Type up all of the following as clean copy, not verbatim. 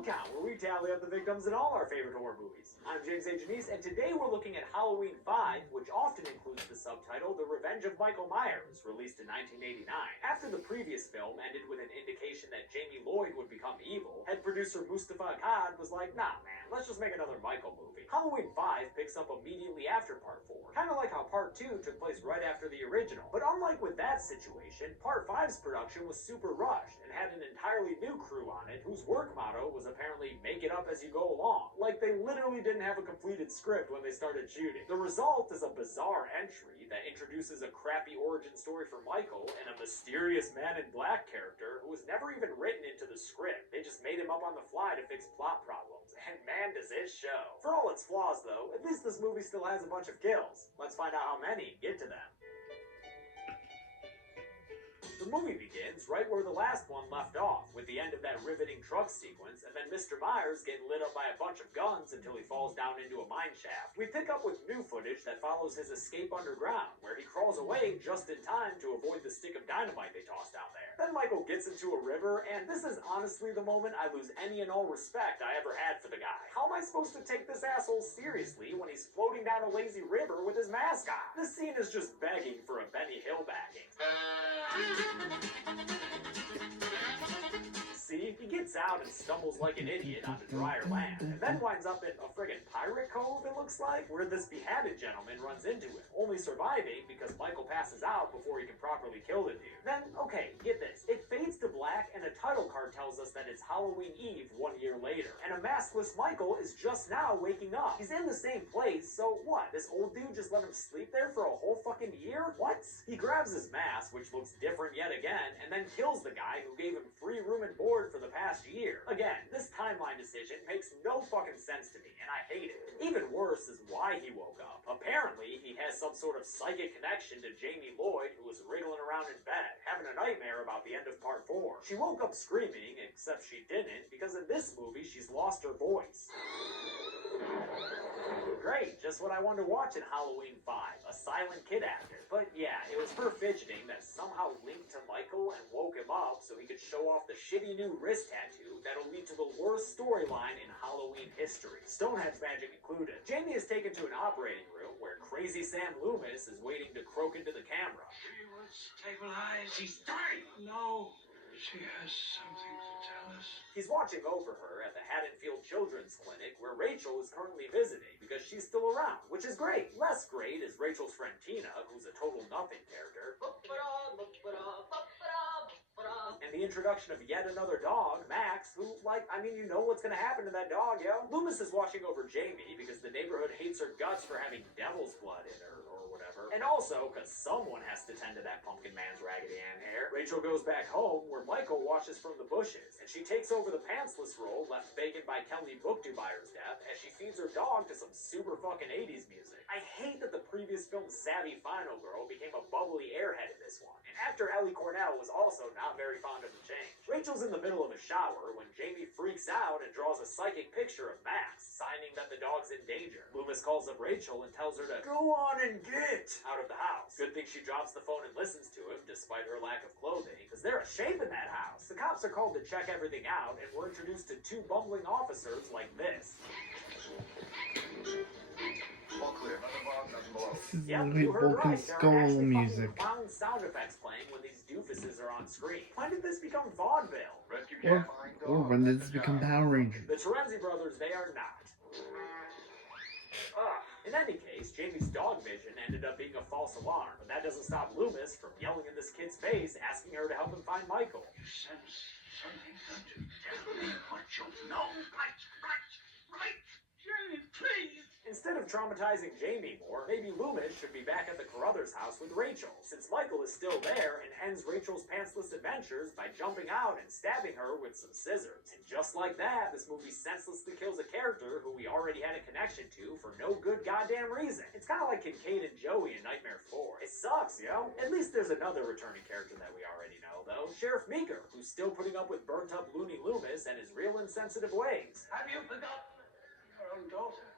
Kill Count, where we tally up the victims in all our favorite horror movies. I'm James A. Janice, and today we're looking at Halloween 5, which often includes the subtitle The Revenge of Michael Myers, released in 1989. After the previous film ended with an indication that Jamie Lloyd would become evil, head producer Mustafa Akkad was like, nah man, let's just make another Michael movie. Halloween 5 picks up immediately after Part 4, kind of like how Part 2 took place right after the original. But unlike with that situation, Part 5's production was super rushed and had an entirely new crew on it whose work motto was apparently make it up as you go along. Like they literally didn't have a completed script when they started shooting. The result is a bizarre entry that introduces a crappy origin story for Michael and a mysterious man in black character who was never even written into the script. They just made him up on the fly to fix plot problems, and man does it show. For all its flaws though, at least this movie still has a bunch of kills. Let's find out how many, get to them. The movie begins right where the last one left off, with the end of that riveting truck sequence, and then Mr. Myers getting lit up by a bunch of guns until he falls down into a mine shaft. We pick up with new footage that follows his escape underground, where he crawls away just in time to avoid the stick of dynamite they toss down there. Then Michael gets into a river, and this is honestly the moment I lose any and all respect I ever had for the guy. How am I supposed to take this asshole seriously when he's floating down a lazy river with his mask on? This scene is just begging for a Benny Hill backing. See, he gets out and stumbles like an idiot onto drier land, and then winds up in a friggin' pirate cove, it looks like, where this beheaded gentleman runs into him, only surviving because Michael passes out before he can properly kill the dude. Then, okay, get this. It fades to black, and a title card tells us that it's Halloween Eve 1 year later, and a maskless Michael is just now waking up. He's in the same place, so what? This old dude just let him sleep there for a whole fucking year? What? He grabs his mask, which looks different yet again, and then kills the guy who gave him free room and board for the past year. Again, this timeline decision makes no fucking sense to me, and I hate it. Even worse is why he woke up. Apparently, he has some sort of psychic connection to Jamie Lloyd, who was wriggling around in bed, having a nightmare about the end of Part 4. She woke up screaming, except she didn't, because in this movie, she's lost her voice. Great, just what I wanted to watch in Halloween 5, a silent kid actor. But yeah, it was her fidgeting that somehow linked to Michael and woke him up so he could show off the shitty new wrist tattoo that'll lead to the worst storyline in Halloween history, Stonehenge magic included. Jamie is taken to an operating room where crazy Sam Loomis is waiting to croak into the camera. She was stabilized. She's dying. No. She has something to tell us. He's watching over her at the Haddonfield Children's Clinic, where Rachel is currently visiting because she's still around, which is great. Less great is Rachel's friend Tina, who's a total nothing character. And the introduction of yet another dog, Max, who, like, I mean, you know what's gonna happen to that dog, yo. Loomis is watching over Jamie because the neighborhood hates her guts for having devil's blood in her, or whatever. And also, because someone has to tend to that pumpkin man's Raggedy Ann hair. Rachel goes back home, where Michael watches from the bushes, and she takes over the pantsless role left vacant by Kelly Bookdubeyer's death as she feeds her dog to some super fucking 80s music. I hate that the previous film's savvy final girl became a bubbly airhead in this one. And actor Ellie Cornell was also not very fond of the change. Rachel's in the middle of a shower when Jamie freaks out and draws a psychic picture of Max, signing that the dog's in danger. Loomis calls up Rachel and tells her to go on and get out of the house. Good thing she drops the phone and listens to him despite her lack of clothing, because they're a shape in that house. The cops are called to check everything out, and we're introduced to two bumbling officers like this. All clear. Nothing above, nothing below. Yep, you heard right. There are actually fucking clown sound effects playing when these doofuses are on screen. When did this become vaudeville? Rescue canine dog. Or when did this become Power Rangers? The Terenzi brothers, they are not. In any case, Jamie's dog vision ended up being a false alarm, but that doesn't stop Loomis from yelling in this kid's face, asking her to help him find Michael. You sense something, don't you? Tell me what you know. Right. Jamie, please. Instead of traumatizing Jamie more, maybe Loomis should be back at the Carruthers house with Rachel, since Michael is still there and ends Rachel's pantsless adventures by jumping out and stabbing her with some scissors. And just like that, this movie senselessly kills a character who we already had a connection to for no good goddamn reason. It's kind of like Kincaid and Joey in Nightmare 4. It sucks, yo. At least there's another returning character that we already know, though. Sheriff Meeker, who's still putting up with burnt-up Looney Loomis and his real insensitive ways. Have you forgotten your own daughter?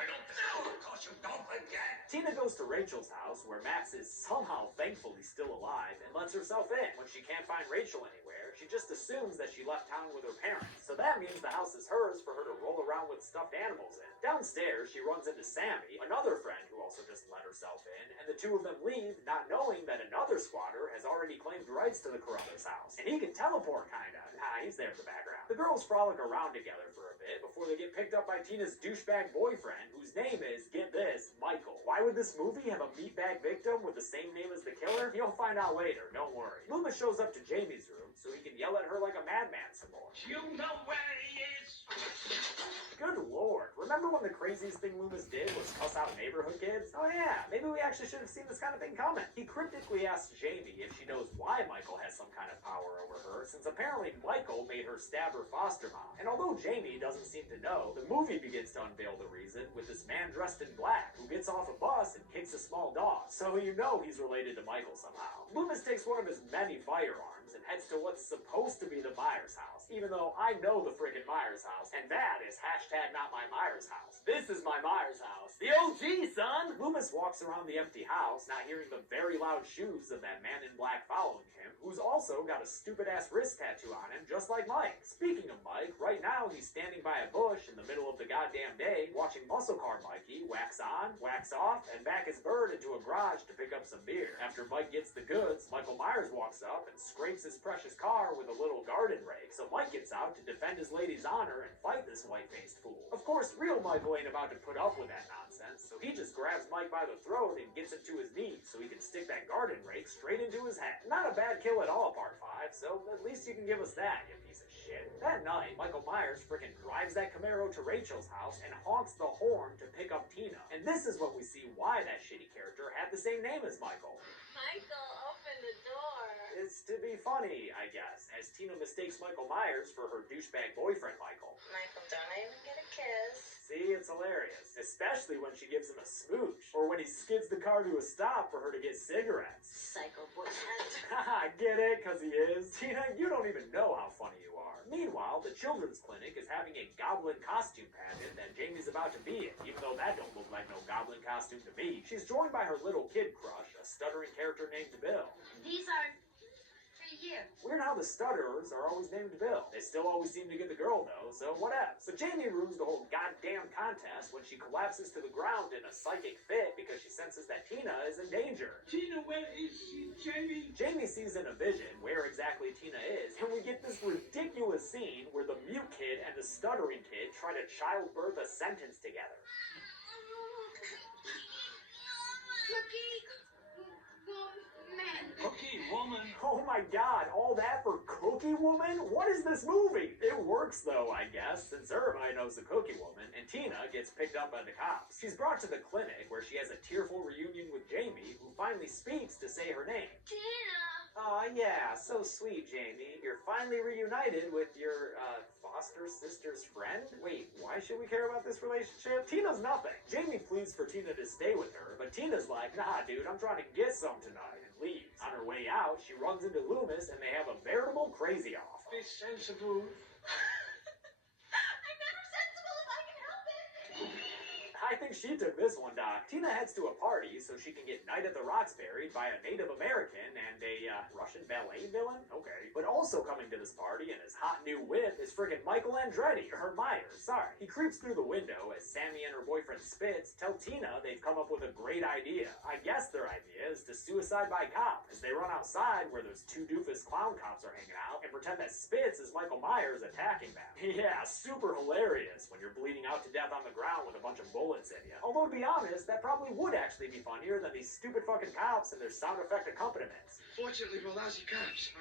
I don't know. Of course you don't forget. Tina goes to Rachel's house, where Max is somehow thankfully still alive, and lets herself in. When she can't find Rachel anywhere, she just assumes that she left town with her parents. So that means the house is hers for her to roll around with stuffed animals in. Downstairs, she runs into Sammy, another friend who also just let herself in, and the two of them leave, not knowing that another squatter has already claimed rights to the Carruthers house. And he can teleport, kinda. Nah, he's there in the background. The girls frolic around together for a bit before they get picked up by Tina's douchebag boyfriend, whose name is, get this, Michael. Why would this movie have a meatbag victim with the same name as the killer? You'll find out later, don't worry. Loomis shows up to Jamie's room so he can yell at her like a madman some more. You know where he is. Good lord, remember when the craziest thing Loomis did was cuss out neighborhood kids? Oh yeah, maybe we actually should have seen this kind of thing coming. He cryptically asks Jamie if she knows why Michael has some kind of power over her, since apparently Michael made her stab her foster mom. And although Jamie doesn't seem to know, the movie begins to unveil the reason with this man dressed in black who gets off a bus and kicks a small dog. So you know he's related to Michael somehow. Loomis takes one of his many firearms and heads to what's supposed to be the Myers house, even though I know the frickin' Myers house, and that is hashtag not my Myers house. This is my Myers house. The OG, son! Loomis walks around the empty house, not hearing the very loud shoes of that man in black following him, who's also got a stupid-ass wrist tattoo on him, just like Mike. Speaking of Mike, right now he's standing by a bush in the middle of the goddamn day, watching Muscle Car Mikey wax on, wax off, and back his bird into a garage to pick up some beer. After Mike gets the goods, Michael Myers walks up and scrapes his precious car with a little garden rake, so Mike gets out to defend his lady's honor and fight this white-faced fool. Of course, real Michael ain't about to put up with that nonsense, so he just grabs Mike by the throat and gets him to his knees so he can stick that garden rake straight into his head. Not a bad kill at all, part 5, so at least you can give us that, you piece of shit. That night, Michael Myers frickin' drives that Camaro to Rachel's house and honks the horn to pick up Tina. And this is when we see why that shitty character had the same name as Michael. Michael, open the door. It's to be funny, I guess, as Tina mistakes Michael Myers for her douchebag boyfriend, Michael. Michael, don't even get a kiss. See, it's hilarious. Especially when she gives him a smooch. Or when he skids the car to a stop for her to get cigarettes. Psycho boyfriend. Haha, get it? Cause he is? Tina, you don't even know how funny you are. Meanwhile, the children's clinic is having a goblin costume pageant that Jamie's about to be in, even though that don't look like no goblin costume to me. She's joined by her little kid crush, a stuttering character named Bill. These are for you. Weird how the stutterers are always named Bill. They still always seem to get the girl, though, so whatever. So Jamie ruins the whole goddamn contest when she collapses to the ground in a psychic fit because she senses that Tina is in danger. Tina, where is she, Jamie? Jamie sees in a vision where exactly Tina is, and we get this ridiculous scene where the mute kid and the stuttering kid try to childbirth a sentence together. Cookie woman. Oh my god, all that for Cookie Woman? What is this movie? It works though, I guess, since everybody knows the Cookie Woman, and Tina gets picked up by the cops. She's brought to the clinic where she has a tearful reunion with Jamie, who finally speaks to say her name. Tina. Aw, yeah, so sweet, Jamie. You're finally reunited with your, foster sister's friend? Wait, why should we care about this relationship? Tina's nothing. Jamie pleads for Tina to stay with her, but Tina's like, nah, dude, I'm trying to get some tonight, and leaves. On her way out, she runs into Loomis, and they have a veritable crazy-off. Be sensible. I'm never sensible if I can help it. I think she took this one, Doc. Tina heads to a party so she can get Night at the Roxbury by a Native American and a Russian ballet villain? Okay. But also coming to this party in his hot new whip is friggin' Michael Andretti, or Myers, sorry. He creeps through the window as Sammy and her boyfriend Spitz tell Tina they've come up with a great idea. I guess their idea is to suicide by cop, as they run outside where those two doofus clown cops are hanging out and pretend that Spitz is Michael Myers attacking them. Yeah, super hilarious when you're bleeding out to death on the ground with a bunch of bullets in you. Although, to be honest, that probably would actually be funnier than these stupid fucking cops and their sound effect accompaniments. Fortunately, we're lousy cops.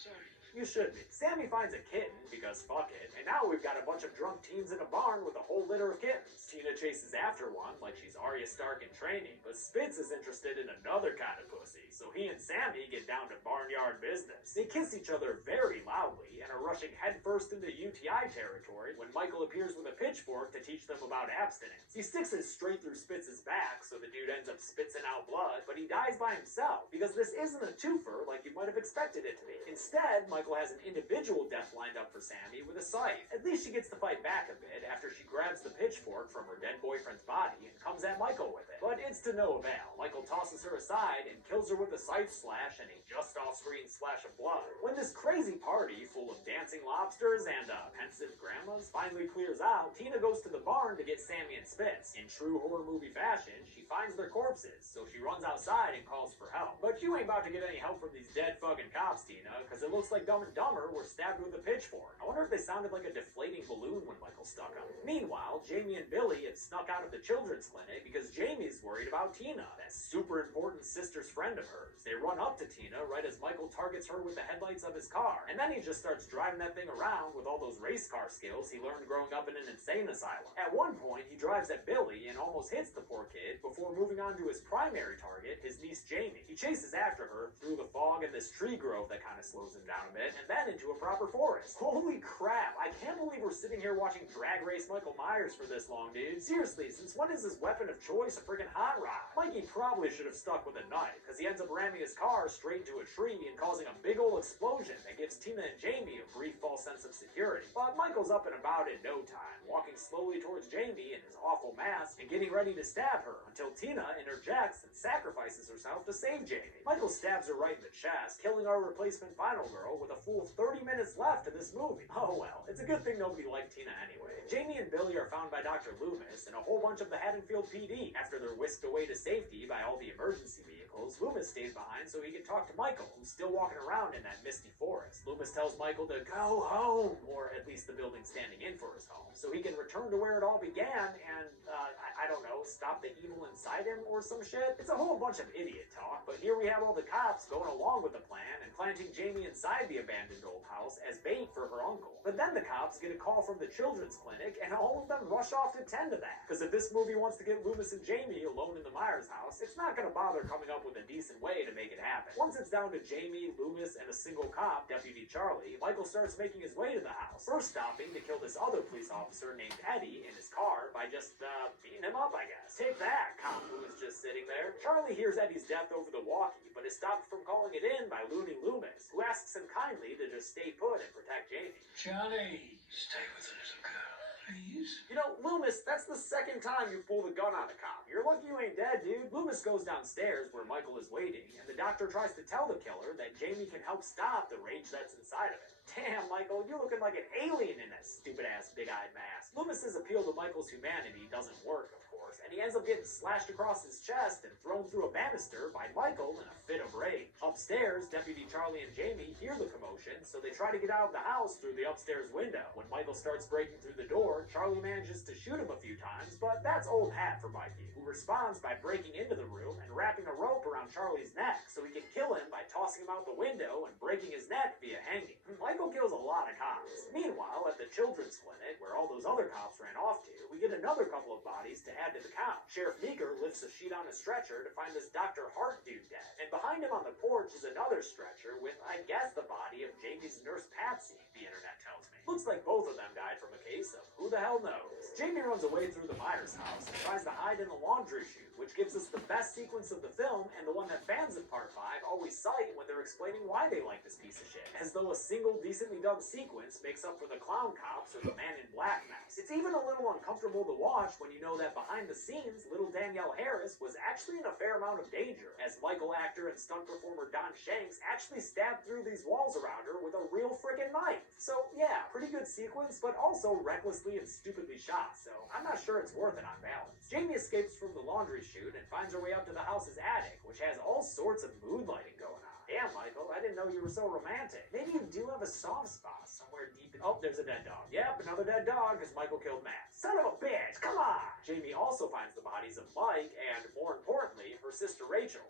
Sorry. You should be. Sammy finds a kitten, because fuck it, and now we've got a bunch of drunk teens in a barn with a whole litter of kittens. Tina chases after one like she's Arya Stark in training, but Spitz is interested in another kind of pussy, so he and Sammy get down to barnyard business. They kiss each other very loudly and are rushing headfirst into UTI territory when Michael appears with a pitchfork to teach them about abstinence. He sticks it straight through Spitz's back, so the dude ends up spitting out blood, but he dies by himself, because this isn't a twofer like you might have expected it to be. Instead, Michael has an individual death lined up for Sammy with a scythe. At least she gets to fight back a bit after she grabs the pitchfork from her dead boyfriend's body and comes at Michael with it. But it's to no avail. Michael tosses her aside and kills her with a scythe slash and a just off-screen splash of blood. When this crazy party full of dancing lobsters and pensive grandmas finally clears out, Tina goes to the barn to get Sammy and Spitz. In true horror movie fashion, she finds their corpses, so she runs outside and calls for help. But you ain't about to get any help from these dead fucking cops, Tina, because it looks like Dumb and Dumber were stabbed with a pitchfork. I wonder if they sounded like a deflating balloon when Michael stuck them. Meanwhile, Jamie and Billy have snuck out of the children's clinic because Jamie's worried about Tina, that super important sister's friend of hers. They run up to Tina right as Michael targets her with the headlights of his car, and then he just starts driving that thing around with all those race car skills he learned growing up in an insane asylum. At one point, he drives at Billy and almost hits the poor kid before moving on to his primary target, his niece Jamie. He chases after her through the fog and this tree grove that kind of slows him down a bit, and then into a proper forest. Holy crap, I can't believe we're sitting here watching Drag Race Michael Myers for this long, dude. Seriously, since when is his weapon of choice a freaking hot rod? Mikey probably should have stuck with a knife, because he ends up ramming his car straight into a tree and causing a big old explosion that gives Tina and Jamie a brief false sense of security. But Michael's up and about in no time, walking slowly towards Jamie in his awful mask and getting ready to stab her, until Tina interjects and sacrifices herself to save Jamie. Michael stabs her right in the chest, killing our replacement final girl with a full 30 minutes left in this movie. Oh well, it's a good thing nobody liked Tina anyway. Jamie and Billy are found by Dr. Loomis and a whole bunch of the Haddonfield PD. After they're whisked away to safety by all the emergency vehicles, Loomis stays behind so he can talk to Michael, who's still walking around in that misty forest. Loomis tells Michael to go home, or at least the building standing in for his home, so he can return to where it all began and, I don't know, stop the evil inside him or some shit. It's a whole bunch of idiot talk, but here we have all the cops going along with the plan and planting Jamie inside the abandoned old house as bait for her uncle. But then the cops get a call from the children's clinic and all of them rush off to tend to that. Because if this movie wants to get Loomis and Jamie alone in the Myers house, it's not going to bother coming up with a decent way to make it happen. Once it's down to Jamie, Loomis, and a single cop, Deputy Charlie, Michael starts making his way to the house, first stopping to kill this other police officer named Eddie in his car by just, beating him up, I guess. Take that, cop who was just sitting there. Charlie hears Eddie's death over the walkie, but is stopped from calling it in by Looney Loomis, who asks him kindly to just stay put and protect Jamie. Charlie, stay with the little girl, please. You know, Loomis, that's the second time you pulled a gun on a cop. You're lucky you ain't dead, dude. Loomis goes downstairs where Michael is waiting, and the doctor tries to tell the killer that Jamie can help stop the rage that's inside of it. Damn, Michael, you're looking like an alien in that stupid-ass big-eyed mask. Loomis's appeal to Michael's humanity doesn't work, of course, and he ends up getting slashed across his chest and thrown through a banister by Michael in a fit of rage. Upstairs, Deputy Charlie and Jamie hear the commotion, so they try to get out of the house through the upstairs window. When Michael starts breaking through the door, Charlie manages to shoot him a few times, but that's old hat for Mikey, who responds by breaking into the room and wrapping a rope around Charlie's neck so he can kill him by tossing him out the window and breaking his neck via hanging. Michael kills a lot of cops. Meanwhile, at the children's clinic, where all those other cops ran off to, we get another couple of bodies to add to the count. Sheriff Meeker lifts a sheet on a stretcher to find this Dr. Hart dude dead, and behind him on the porch is another stretcher with, I guess, the body of Jamie's nurse Patsy, the internet tells me. Looks like both of them died from a case of who the hell knows. Jamie runs away through the Myers house and tries to hide in the laundry chute, which gives us the best sequence of the film and the one that fans of Part 5 always cite when they're explaining why they like this piece of shit. As though a single decently done sequence makes up for the clown cops or the man in black mess. It's even a little uncomfortable to watch when you know that behind the scenes, little Danielle Harris was actually in a fair amount of danger, as Michael actor and stunt performer Don Shanks actually stabbed through these walls around her with a real freaking knife. So yeah, pretty good sequence, but also recklessly and stupidly shot, so I'm not sure it's worth it on balance. Jamie escapes from the laundry chute and finds her way up to the house's attic, which has all sorts of mood lighting going on. Damn, Michael, I didn't know you were so romantic. Maybe you do have a soft spot somewhere deep in... Oh, there's a dead dog. Yep, another dead dog, because Michael killed Matt. Son of a bitch, come on! Jamie also finds the bodies of Mike and, more importantly, her sister Rachel.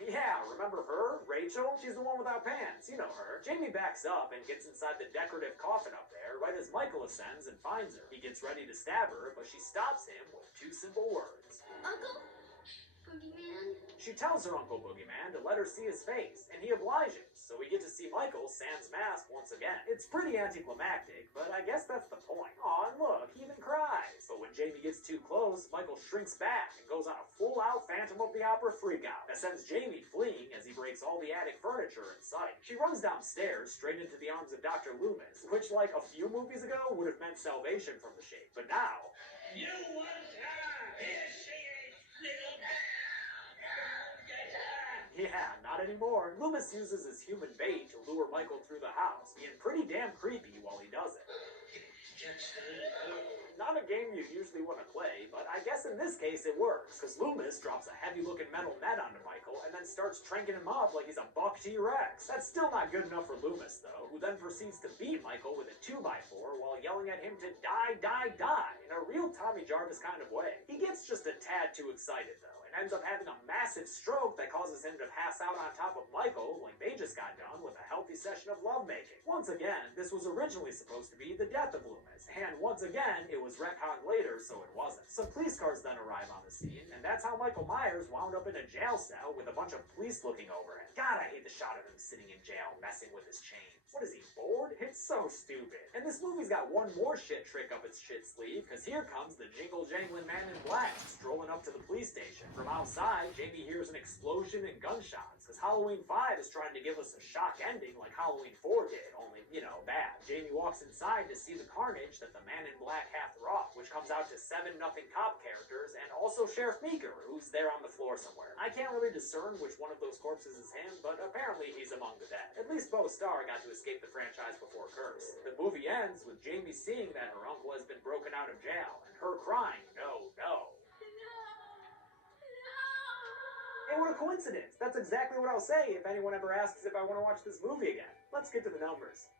Yeah, remember her? Rachel? She's the one without pants. You know her. Jamie backs up and gets inside the decorative coffin up there right as Michael ascends and finds her. He gets ready to stab her, but she stops him with two simple words. Uncle? Boogeyman? She tells her Uncle Boogeyman to let her see his face, and he obliges, so we get to see Michael sans mask once again. It's pretty anticlimactic, but I guess that's the point. Aw, and look, he even cries. But when Jamie gets too close, Michael shrinks back and goes on a full-out Phantom of the Opera freakout that sends Jamie fleeing as he breaks breaks all the attic furniture in sight. She runs downstairs, straight into the arms of Dr. Loomis, which, like a few movies ago, would have meant salvation from the shape. But now... You want her! Here she is, little girl! Get her! Yeah, not anymore. Loomis uses his human bait to lure Michael through the house, being pretty damn creepy while he does it. Just a little girl. Not a game you usually want to play, but I guess in this case it works, because Loomis drops a heavy-looking metal net onto Michael and then starts tranking him up like he's a buck T-Rex. That's still not good enough for Loomis, though, who then proceeds to beat Michael with a 2x4 while yelling at him to die, die, die, in a real Tommy Jarvis kind of way. He gets just a tad too excited, though, and ends up having a massive stroke that causes him to pass out on top of Michael like they just got done with a healthy session of lovemaking. Once again, this was originally supposed to be the death of Loomis, and once again, it was retconned later, so it wasn't. Some police cars then arrive on the scene, and that's how Michael Myers wound up in a jail cell with a bunch of police looking over him. God, I hate the shot of him sitting in jail, messing with his chain. What is he, bored? It's so stupid. And this movie's got one more shit trick up its shit sleeve, because here comes the jingle-jangling man in black strolling up to the police station. From outside, Jamie hears an explosion and gunshots, because Halloween 5 is trying to give us a shock ending like Halloween 4 did, only, you know, bad. Jamie walks inside to see the carnage that the man in black hath wrought, which comes out to 7 nothing cop characters, and also Sheriff Meeker, who's there on the floor somewhere. I can't really discern which one of those corpses is him, but apparently he's among the dead. At least Bo Starr got to escape the franchise before Curse. The movie ends with Jamie seeing that her uncle has been broken out of jail, and her crying, no, no. Hey, what a coincidence! That's exactly what I'll say if anyone ever asks if I want to watch this movie again. Let's get to the numbers.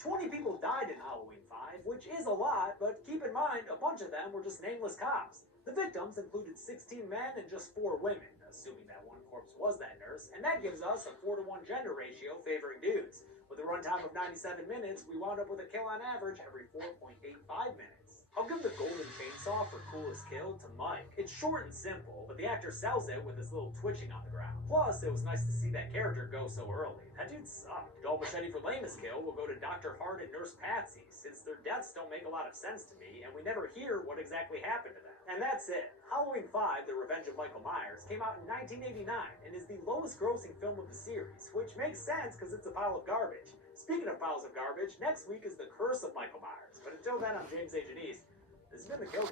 20 people died in Halloween 5, which is a lot, but keep in mind, a bunch of them were just nameless cops. The victims included 16 men and just 4 women, assuming that one corpse was that nurse, and that gives us a 4-to-1 gender ratio favoring dudes. With a runtime of 97 minutes, we wound up with a kill on average every 4.85 minutes. I'll give the golden chainsaw for coolest kill to Mike. It's short and simple, but the actor sells it with his little twitching on the ground. Plus, it was nice to see that character go so early. That dude sucked. Dull machete for lamest kill will go to Dr. Hart and Nurse Patsy, since their deaths don't make a lot of sense to me, and we never hear what exactly happened to them. And that's it. Halloween 5, The Revenge of Michael Myers, came out in 1989, and is the lowest grossing film of the series, which makes sense because it's a pile of garbage. Speaking of piles of garbage, next week is The Curse of Michael Myers. But until then, I'm James A. Janice. This has been The Kill Guy.